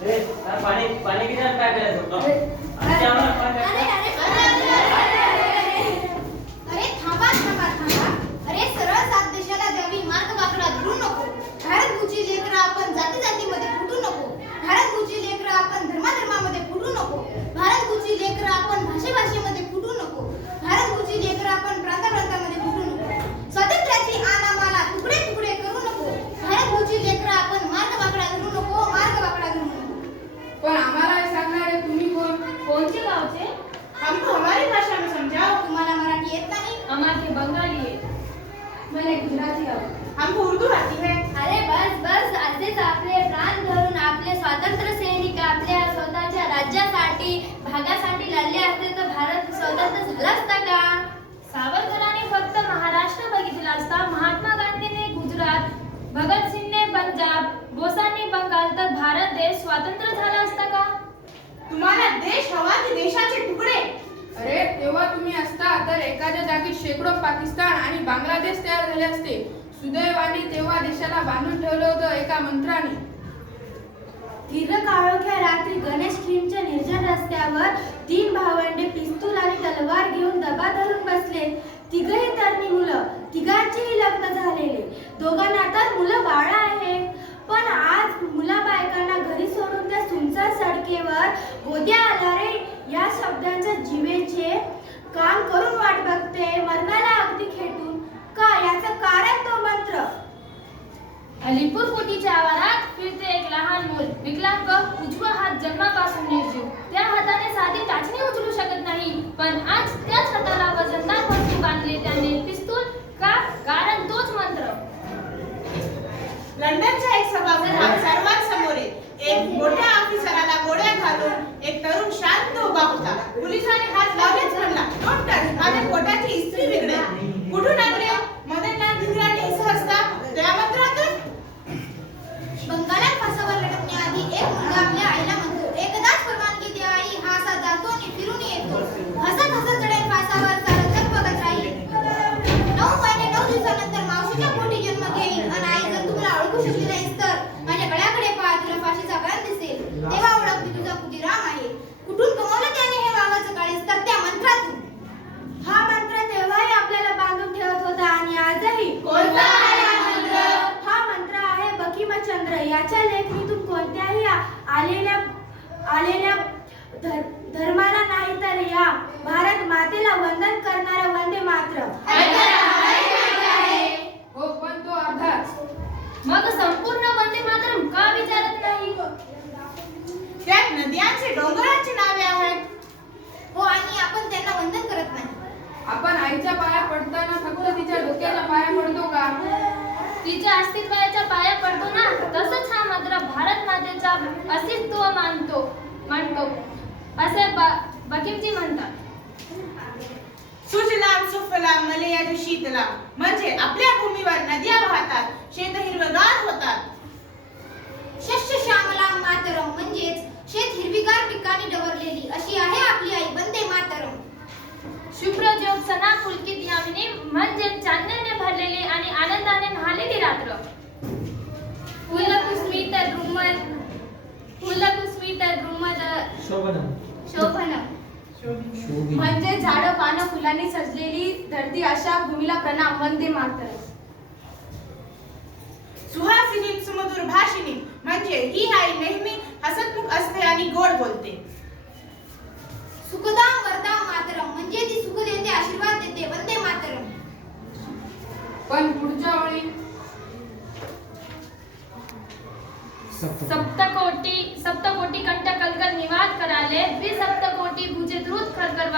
पाणी पाणी? काय करायचं आम्हाला बंगाली आहे मला गुजराती आवडते हमको उर्दू आती है। अरे बस बस असेच आपले प्राण धरून आपले स्वातंत्र्य सैनिक आपल्या स्वतःच्या राज्यासाठी भागासाठी लढले असते तर भारत स्वतंत्र झाला असता का? सावरकरांनी फक्त महाराष्ट्र बघितला असता. महात्मा गांधीने गुजरात भगतसिंगने पंजाब बोसांनी बंगाल तर भारत देश स्वतंत्र झाला असता का? तुम्हाला देश हवा की देशाचे तुकडे? अरे तेव्हा तुम्ही असता तर एखाद्या जागी शेकडो पाकिस्तान आणि बांगलादेश तयार झाले असते. सुदैवाने तेव्हा देशाला बांधून ठेवलं होतं एका मंत्राने दीर्घकाळोख्या रात्री गणेश खिमच्या निर्जन रस्त्यावर तीन भावंडे पिस्तूल आणि तलवार घेऊन दबा धरून बसले. तिघही तरणी मुलं. तिघांचेही लग्न झालेले. दोघांना तर मुलं बाळ आहे. पण आज मुला बायकांना घरी सोडून त्या सुनसार सडकेवर गोद्या आला रे या शब्दांचा जीवेचे फाशीचा गळ दिसेल. तेव्हा ओळख मी तुझा कुटीराम आहे. कुठून कमवलं त्याने हे वाघाचं काळीस तर त्या मंत्रातून. हा मंत्र तेव्हाही आपल्याला बांधून ठेवत होता आणि आजही. कोणता हा मंत्र? हा मंत्र आहे बकिमचंद्र याच्या लेखणीतून कोणत्याही आलेल्या आलेल्या धर- धर्माला नाही तर या भारत मातेला वंदन करणारा वंदे मात्र. हो पण तो अर्धाच मग संपूर्ण वंदे मातरम का विचारत नाही? त्यात नद्यांचे डोंगरांची नावे आहेत. हो आणि आपण त्यांना वंदन करत नाही. आपण आईच्या पाया पडताना फक्त तिच्या डोक्याच्या पाया पडतो का? तिच्या अस्तित्वाच्या पाया पडतो ना? तसंच हा मंत्र भारत मातेचा अस्तित्व मानतो मानतो. असे ब- बकीमजी म्हणतात. सुजलाम सुफलाम मलयजु शीतलाम. म्हणजे आपल्या भूमीवर नद्या वाहतात शेत हिरवगार होतात. शस्य श्यामलाम मातरम म्हणजेच शेत हिरवीगार पिकांनी डवरलेली अशी आहे आपली आई. वंदे मातरम. शुभ्र जोग सना पुलकित यामिनी म्हणजे चांदण्याने भरलेली आणि आनंदाने न्हालेली रात्र. फुलकुस्मित द्रुमद फुलकुस्मित द्रुमद शोभनम. शोभनम. म्हणजे झाडं पानं फुलांनी सजलेली धरती अशा भूमीला प्रणाम. वंदे मातर सुहासिनी सुमधुर भाषिणी म्हणजे ही आई नेहमी हसतमुख असते आणि गोड बोलते. सुखदाम वरदाम मातरम. म्हणजे ती सुख देते आशीर्वाद देते. वंदे मातरम. पण पुढच्या ओळी सप्तकोटी सप्तकोटी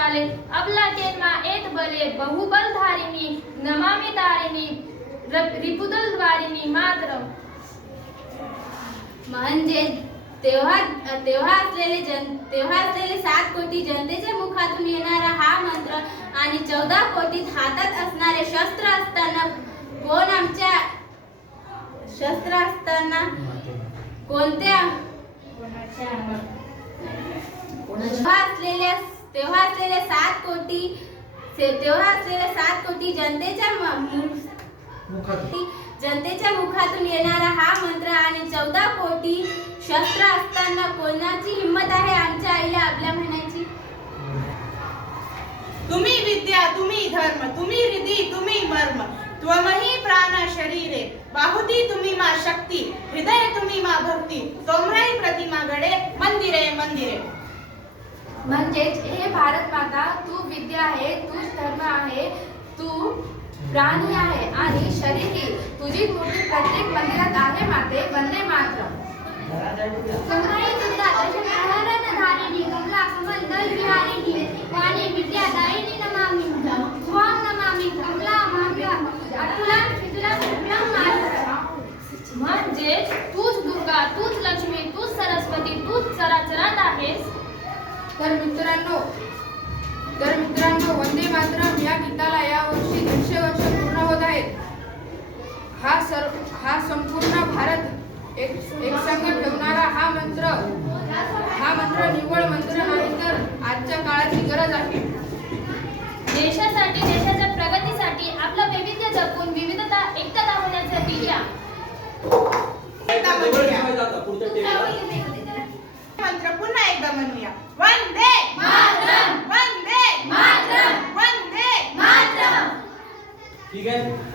अबला केनमा एत बले बहुबल धारिणी नमामि तारिणी र- रिपुदल द्वारिणी मातरम। म्हणजे तेव्हा तेव्हा असलेले जन तेव्हा असलेले सात कोटी जनतेच्या मुखातून येणारा हा मंत्र आणि चौदा कोटीत हातात असणारे शस्त्र असताना कोण आमच्या शस्त्र असताना कोणत्या? तेव्हा असलेले सात कोटी तेव्हा असलेले सात कोटी जनतेच्या जनतेच्या मुखातून येणारा हा मंत्र आणि चौदा कोटी शस्त्र असताना कोणाची हिंमत आहे आमच्या आईला आपल्या म्हणायची? तुम्ही विद्या तुम्ही धर्म तुम्ही हृदी तुम्ही मर्म. त्वमही प्राण शरीरे. बाहुती तुम्ही मा शक्ती. हृदय तुम्ही मा भक्ती. तोमराई प्रतिमा गडे मंदिरे मंदिरे. म्हणजेच हे भारत माता तू विद्या आहे तूच धर्म आहे तू प्राणी आहे आणि शरीर तुझी मूर्ती प्रत्येक मंदिरात आहे माते वंदे मात्र कमराई धारिणी कमला कमल दल विहारिणी वाणी विद्यादायिनी नमामि स्वाम नमामि कमला माम्या अतुलां शितलां विक्रम म्हणजेच तूच दुर्गा तूच लक्ष्मी तूच सरस्वती तूच चराचरात आहेस तर मित्रांनो तर मित्रांनो वंदे मातरम या गीताला या वर्षी दीडशे वर्ष पूर्ण होत आहेत. हा सर हा संपूर्ण भारत एक एकसंघ ठेवणारा हा मंत्र हा मंत्र निव्वळ मंत्र नाही तर आजच्या काळाची गरज आहे. देशासाठी देशाच्या प्रगतीसाठी आपलं वैविध्य जपून विविधता एकता दाखवण्यासाठी या. एकदा म्हणूया. मंत्र पुन्हा एकदा म्हणूया. One gel.